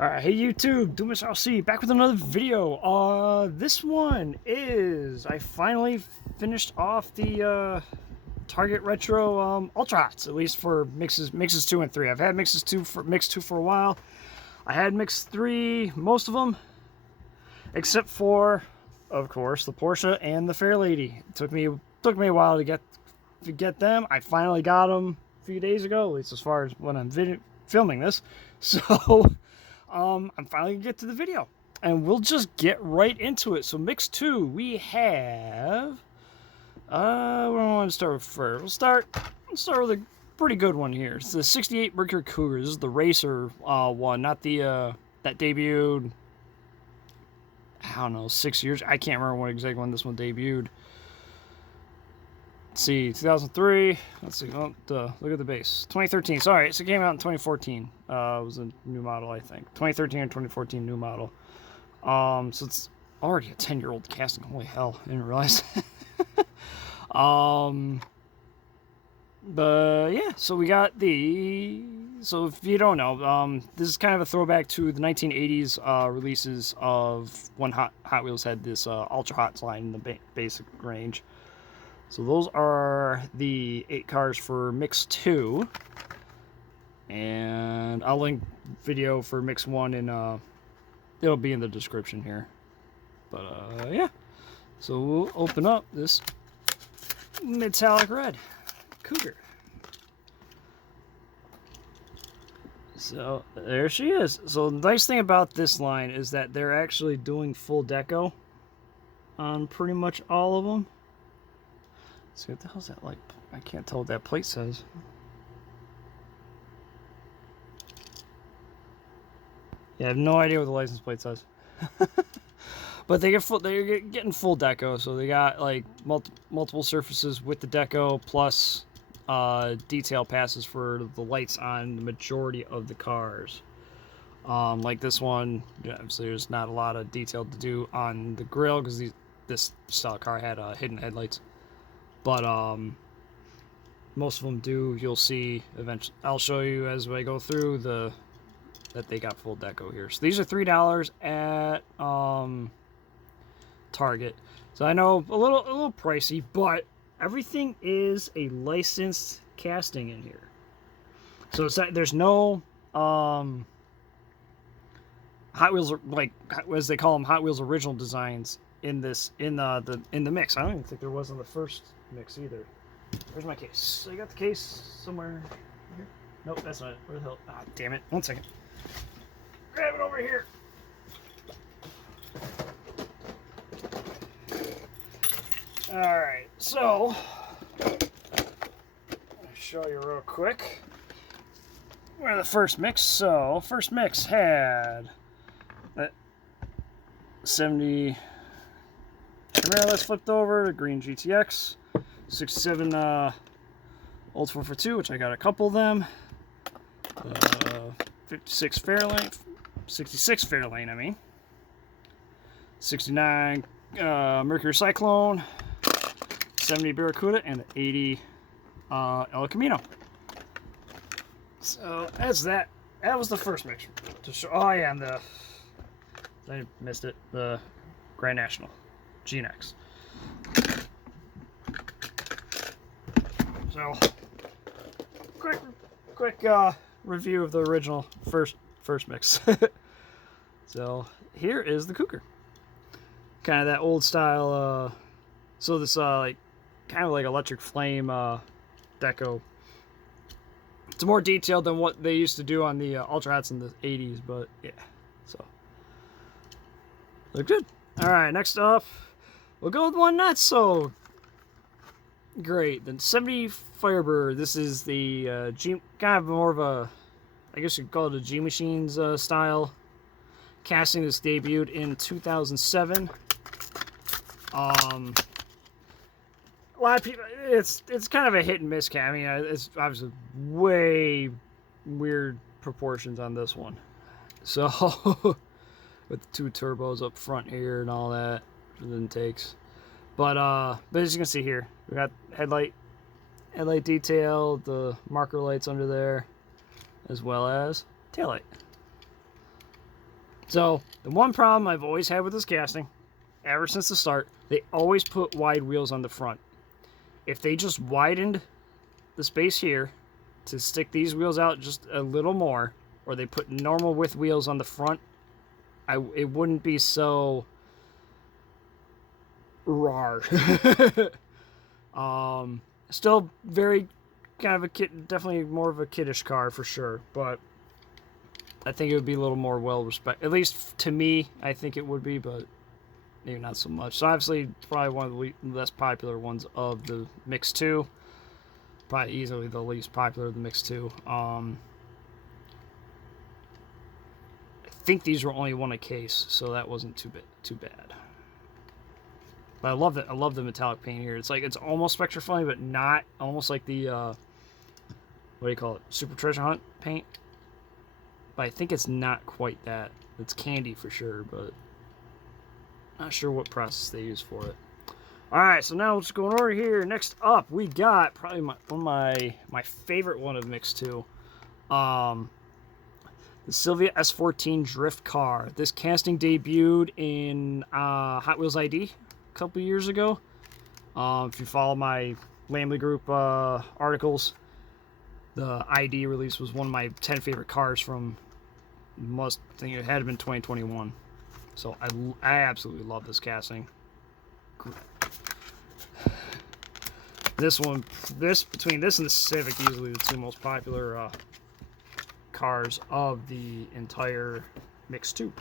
Alright, hey YouTube, DoomsRC, back with another video. This one is, I finally finished off the, Target Retro, Ultra Hots, at least for mixes 2 and 3. I've had mix 2 for a while. I had mix 3, most of them, except for, of course, the Porsche and the Fairlady. It took me a while to get them. I finally got them a few days ago, at least as far as when I'm filming this. So, I'm finally gonna get to the video, and we'll just get right into it. So mix 2, we have, what do I want to start with first? We'll start with a pretty good one here. It's the 68 Mercury Cougar. This is the racer one, not the that debuted, I don't know, 6 years. I can't remember exactly when this one debuted. Let's see, 2003. Let's see. Oh, look at the base. 2013. Sorry, so it came out in 2014. It was a new model, I think. 2013 or 2014 new model. So it's already a 10-year-old casting. Holy hell, I didn't realize. But yeah, so we got the. So if you don't know, this is kind of a throwback to the 1980s releases of when Hot Wheels had this Ultra Hots line in the basic range. So those are the 8 cars for mix 2, and I'll link video for mix 1 and it'll be in the description here. But yeah, so we'll open up this metallic red Cougar. So there she is. So the nice thing about this line is that they're actually doing full deco on pretty much all of them. See, what the hell's that like? I can't tell what that plate says. Yeah, I have no idea what the license plate says. But they're getting full deco, so they got like multiple surfaces with the deco plus detail passes for the lights on the majority of the cars. Like this one, obviously there's not a lot of detail to do on the grille because this style car had hidden headlights. But most of them do. You'll see eventually. I'll show you as I go through that they got full deco here. So these are $3 at Target. So I know a little pricey, but everything is a licensed casting in here. So it's not, there's no Hot Wheels, like as they call them, Hot Wheels original designs in this in the mix. I don't even think there was in the first mix either. Where's my case? I got the case somewhere here. Nope, that's not it. Where the hell? Ah, damn it. 1 second. Grab it over here. Alright, so I'll show you real quick where the first mix. So first mix had that 70 Camino that's flipped over, the green GTX, 67 Old 442, which I got a couple of them, 66 Fairlane, I mean, 69 Mercury Cyclone, 70 Barracuda, and 80 El Camino. So that's that. That was the first mix to show. Oh yeah, and I missed it. The Grand National GNX. So, quick review of the original first mix. So here is the Cougar. Kind of that old style. So this like kind of like electric flame deco. It's more detailed than what they used to do on the Ultra Hots in the 80s, but yeah. So look good. All right, next up. We'll go with one not so great. The 70 Firebird. This is the G, kind of more of a, I guess you'd call it a G Machines style casting. This debuted in 2007. A lot of people, it's kind of a hit and miss cam. I mean, it's obviously way weird proportions on this one. So with the 2 turbos up front here and all that. The intakes, but as you can see here, we got headlight detail, the marker lights under there, as well as taillight. So, the one problem I've always had with this casting, ever since the start, they always put wide wheels on the front. If they just widened the space here to stick these wheels out just a little more, or they put normal width wheels on the front, it wouldn't be so rawr. Still very kind of a kid, definitely more of a kiddish car for sure, but I think it would be a little more well respected. At least to me, I think it would be, but maybe not so much. So obviously, probably one of the less popular ones of the Mix 2. Probably easily the least popular of the Mix 2. I think these were only one a case, so that wasn't too bad. But I love that. I love the metallic paint here. It's like it's almost Spectre friendly, but not. Almost like the what do you call it? Super Treasure Hunt paint. But I think it's not quite that. It's candy for sure, but not sure what process they use for it. Alright, so now let's go over here. Next up, we got probably one of my favorite one of Mix 2. The Silvia S14 drift car. This casting debuted in Hot Wheels ID a couple years ago. If you follow my Lamley Group articles, the ID release was one of my 10 favorite cars from, I think it had been 2021. So I absolutely love this casting. Between this and the Civic, easily the two most popular cars of the entire Mix 2.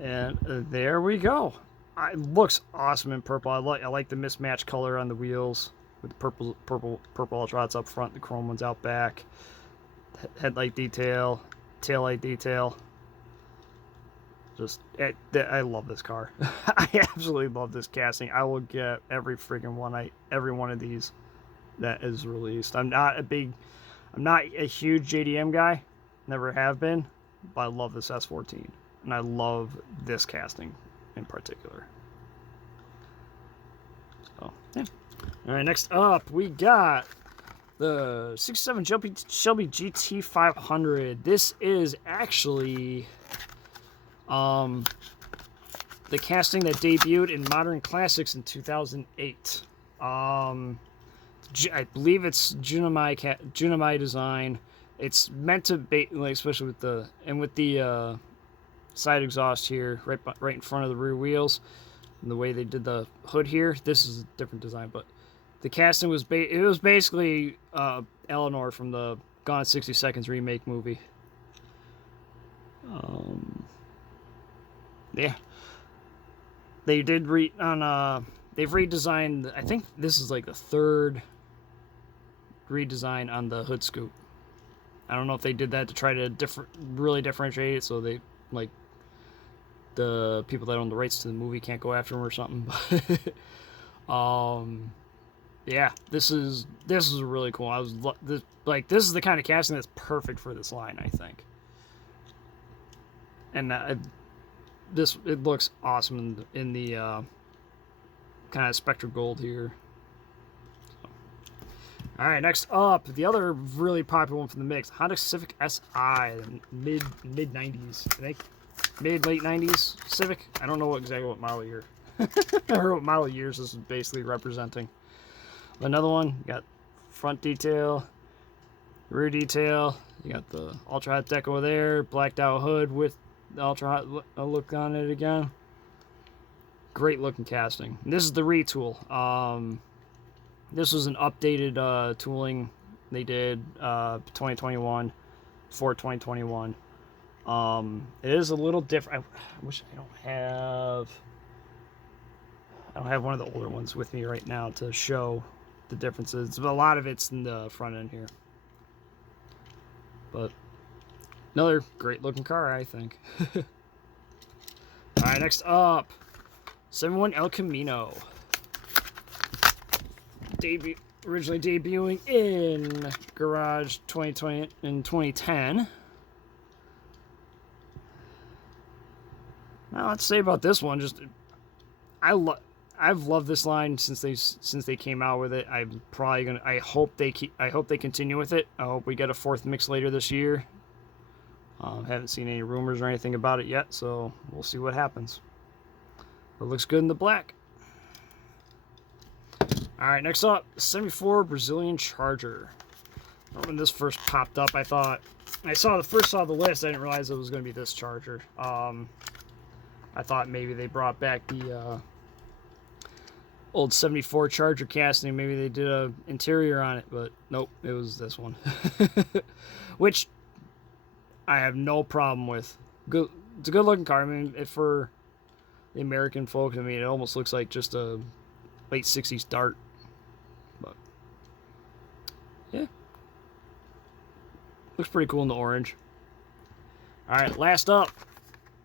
And there we go. It looks awesome in purple. I like the mismatched color on the wheels with the purple ultra hots up front, the chrome ones out back. Headlight detail, taillight detail. I love this car. I absolutely love this casting. I will get every freaking one of these that is released. I'm not a huge JDM guy, never have been, but I love this S14, and I love this casting in particular. So yeah. All right, next up we got the 67 Shelby GT500. This is actually the casting that debuted in Modern Classics in 2008. I believe it's Junimai design. It's meant to be like, especially with the side exhaust here, right in front of the rear wheels, and the way they did the hood here. This is a different design, but the casting was basically Eleanor from the Gone in 60 Seconds remake movie. Yeah, they did they've redesigned. I think this is like the third redesign on the hood scoop. I don't know if they did that to try to really differentiate it, so they like the people that own the rights to the movie can't go after them or something. Yeah, this is really cool. This is the kind of casting that's perfect for this line, I think. And it looks awesome in the kind of Spectre Gold here. So. All right, next up, the other really popular one from the mix, Honda Civic SI, mid 90s, I think, late 90s Civic. I don't know exactly what model year, or what model years this is basically representing. Another one, you got front detail, rear detail. You got the ultra hot deck over there, blacked out hood with the ultra hot look on it again. Great looking casting. And this is the retool. This was an updated tooling they did 2021 for 2021. It is a little different. I wish I don't have one of the older ones with me right now to show the differences, but a lot of it's in the front end here. But another great looking car, I think. Alright, next up, 71 El Camino. Originally debuting in Garage 2020 and 2010. Now, let's say about this one, I've loved this line since they came out with it. I'm probably I hope they continue with it. I hope we get a fourth mix later this year. Haven't seen any rumors or anything about it yet, so we'll see what happens. It looks good in the black. Alright, next up, 74 Brazilian Charger. When this first popped up, I thought, I first saw the list, I didn't realize it was going to be this Charger. I thought maybe they brought back the old 74 Charger casting, maybe they did a interior on it, but nope, it was this one. Which I have no problem with. Good, it's a good looking car. I mean, if for the American folks, I mean, it almost looks like just a late 60s Dart. But yeah, looks pretty cool in the orange. All right, last up,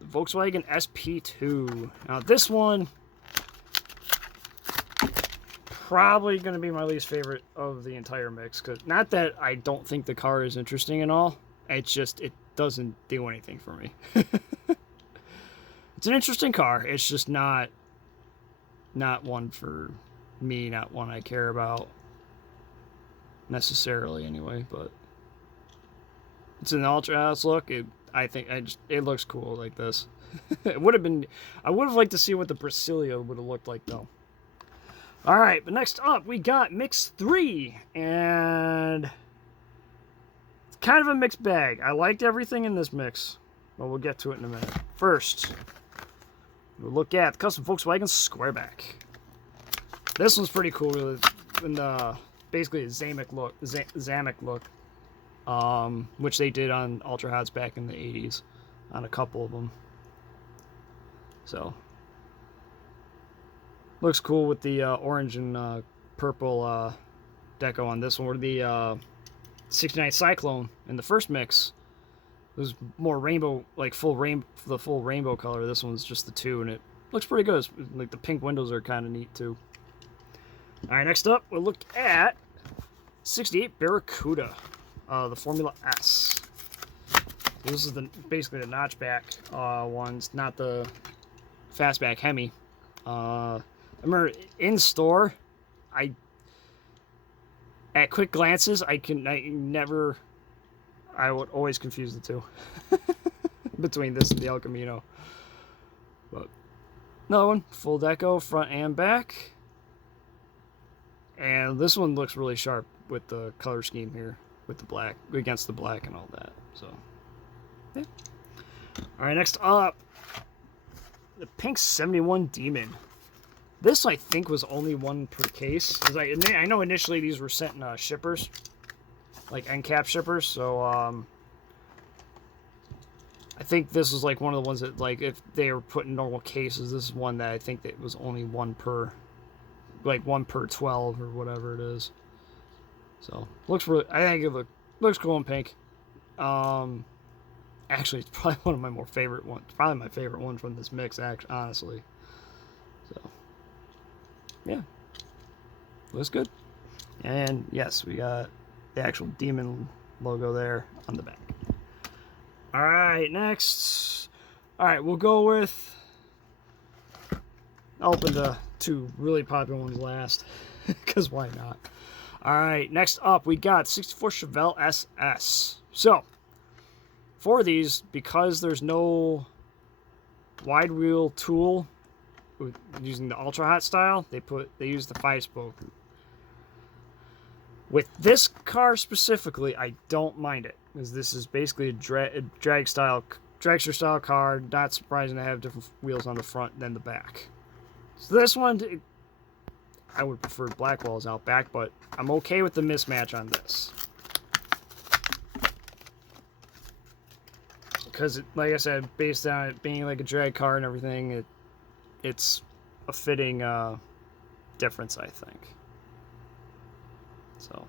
the Volkswagen SP2. Now this one, probably going to be my least favorite of the entire mix. Cause not that I don't think the car is interesting and all, it's just it doesn't do anything for me. It's an interesting car. It's just not one for me, not one I care about necessarily anyway, but it's an ultra house look. It looks cool like this. I would have liked to see what the Brasilia would have looked like though. All right, but next up we got Mix 3, and it's kind of a mixed bag. I liked everything in this mix, but we'll get to it in a minute. First, we'll look at the custom Volkswagen Squareback. This one's pretty cool, in the basically a Zamic look, which they did on Ultra Hots back in the 80s on a couple of them. So looks cool with the orange and purple deco on this one. Or the 69 Cyclone in the first mix, it was more rainbow, like the full rainbow color. This one's just the two, and it looks pretty good. It's, like the pink windows are kind of neat too. All right, next up we'll look at 68 Barracuda, the Formula S. This is basically the notchback ones, not the fastback Hemi. I remember in store, at quick glances, I would always confuse the two between this and the El Camino. But another one, full deco, front and back. And this one looks really sharp with the color scheme here, with the black, against the black and all that. So, yeah. All right, next up, the pink 71 Demon. This, I think, was only one per case. Cause I know initially these were sent in shippers, like end cap shippers. So I think this was like one of the ones that, like, if they were put in normal cases, this is one that I think that was only one per, like 1 per 12 or whatever it is. So looks really, I think it looks cool in pink. Actually, it's probably one of my more favorite ones. Probably my favorite one from this mix, actually, honestly. So, yeah. Looks good. And, yes, we got the actual Demon logo there on the back. Alright, next. Alright, we'll go with... I'll open the two really popular ones last. Because why not? Alright, next up, we got 64 Chev SS. So... for these, because there's no wide wheel tool using the Ultra Hot style, they use the 5-spoke. With this car specifically, I don't mind it, because this is basically a dragster style car. Not surprising to have different wheels on the front than the back. So this one, I would prefer black walls out back, but I'm okay with the mismatch on this. Because, like I said, based on it being like a drag car and everything, it's a fitting difference, I think. So,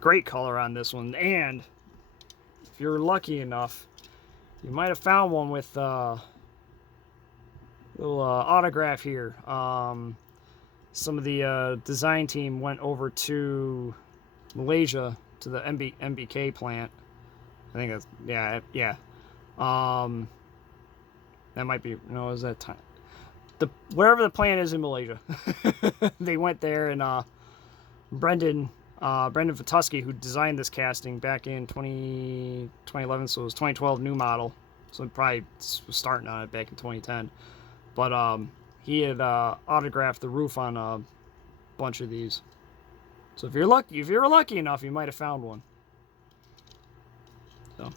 great color on this one. And if you're lucky enough, you might have found one with a little autograph here. Some of the design team went over to Malaysia to the MBK plant. I think that's, yeah. That might be, no, is that time? Wherever the plant is in Malaysia. They went there, and Brendan Brendan Vituski, who designed this casting back in 2011, so it was 2012 new model. So he probably was starting on it back in 2010. But he had autographed the roof on a bunch of these. So if you're lucky enough, you might have found one. So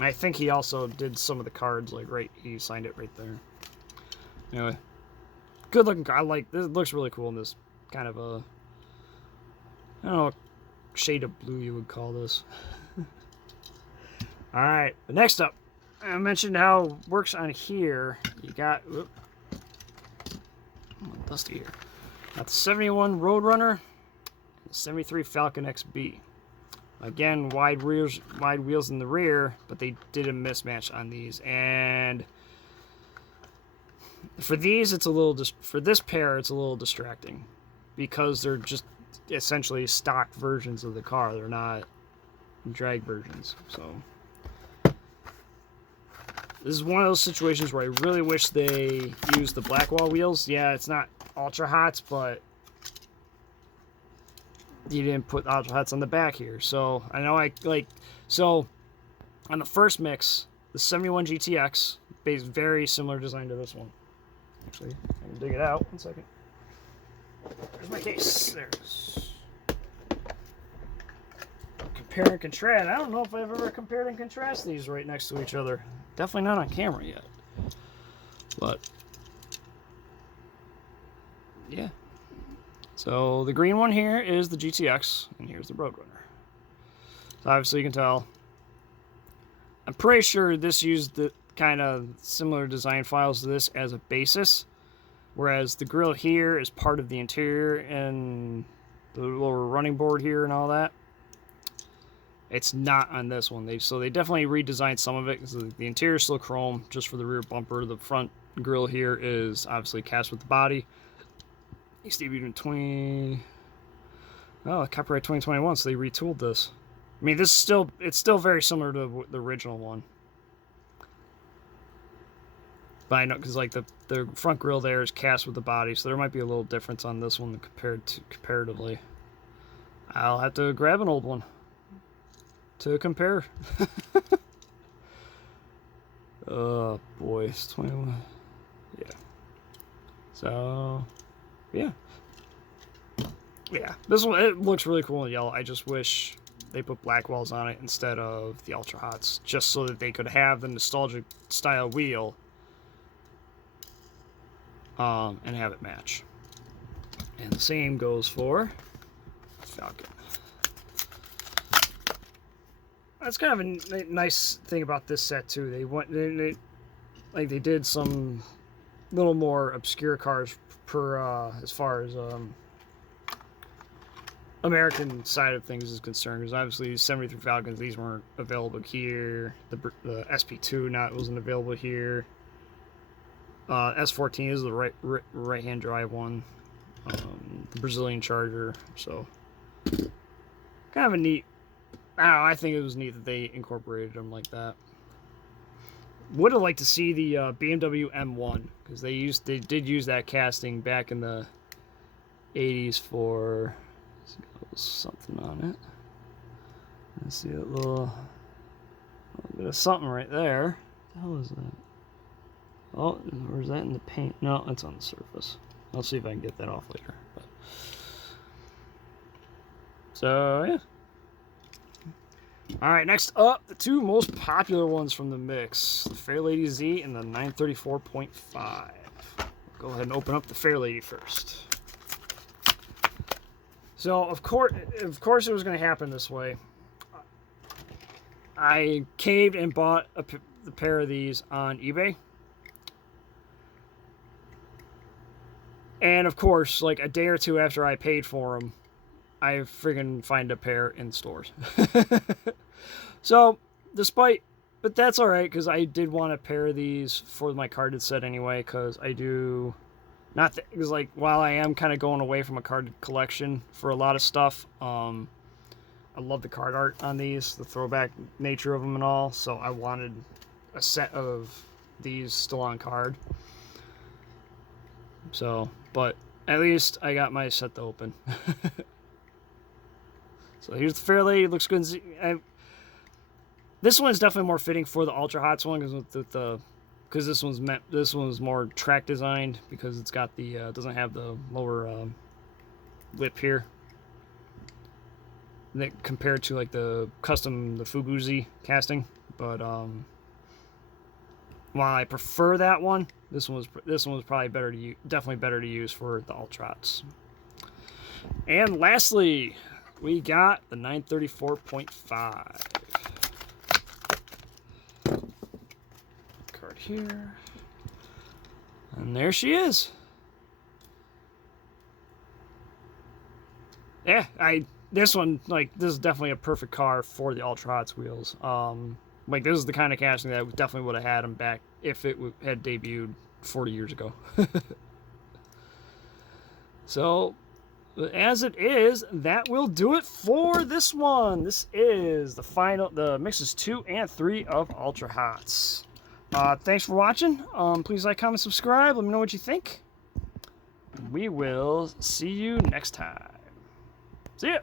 I think he also did some of the cards, like he signed it right there. Anyway, good looking car. I like this. It looks really cool in this kind of a, I don't know what shade of blue you would call this. All right, but next up, I mentioned how it works on here. You got, whoop, dusty here. Got the 71 Roadrunner, and the 73 Falcon XB. Again, wide wheels in the rear, but they did a mismatch on these. And for these, it's a little for this pair, it's a little distracting because they're just essentially stock versions of the car. They're not drag versions. So this is one of those situations where I really wish they used the Blackwall wheels. Yeah, it's not ultra hots, but you didn't put ultra hots on the back here. So I know so on the first mix, the 71 GTX, very similar design to this one. Actually, I can dig it out. 1 second. There's my case. There's. Compare and contrast. I don't know if I've ever compared and contrasted these right next to each other. Definitely not on camera yet. But yeah. So the green one here is the GTX, and here's the Roadrunner. So obviously you can tell. I'm pretty sure this used the kind of similar design files to this as a basis, whereas the grille here is part of the interior and the lower running board here and all that. It's not on this one. So they definitely redesigned some of it because the interior is still chrome just for the rear bumper. The front grille here is obviously cast with the body. Used to be between copyright 2021, so they retooled this. I mean, it's still very similar to the original one. But I know because like the front grille there is cast with the body, so there might be a little difference on this one comparatively. I'll have to grab an old one to compare. Oh boy, it's 21. Yeah. So yeah. This one, it looks really cool in yellow. I just wish they put black walls on it instead of the ultra hots, just so that they could have the nostalgic style wheel and have it match. And the same goes for Falcon. That's kind of a nice thing about this set too. They did some little more obscure cars per as far as American side of things is concerned, because obviously 73 Falcons, these weren't available here. The SP2 wasn't available here. S14 is the right hand drive one. The Brazilian Charger. So kind of a neat. I don't know. I think it was neat that they incorporated them like that. Would have liked to see the BMW M1, because they did use that casting back in the 80s for something on it. Let's see a little bit of something right there. What the hell is that? Oh, or is that in the paint? No, it's on the surface. I'll see if I can get that off later. But. So yeah. Alright, next up, the two most popular ones from the mix. The Fairlady Z and the 934.5. Go ahead and open up the Fairlady first. So, of course it was going to happen this way. I caved and bought a pair of these on eBay. And, of course, like a day or two after I paid for them, I friggin' find a pair in stores. So, but that's alright, because I did want a pair of these for my carded set anyway, because I do, because like, while I am kind of going away from a carded collection for a lot of stuff, I love the card art on these, the throwback nature of them and all, so I wanted a set of these still on card. So, but at least I got my set to open. So here's the Fairlady. It looks good. This one is definitely more fitting for the Ultra Hots one because this one's more track designed because it's got the doesn't have the lower lip here. Compared to like the Fuguzi casting, but while I prefer that one, this one was probably definitely better to use for the Ultrats. And lastly, we got the 934.5 card here, and there she is. Yeah, this one, like, this is definitely a perfect car for the Ultra Hots wheels. Like, this is the kind of casting that definitely would have had them back if it had debuted 40 years ago. So, as it is, that will do it for this one. This is the mixes 2 and 3 of Ultra Hots. Thanks for watching. Please like, comment, subscribe. Let me know what you think. We will see you next time. See ya.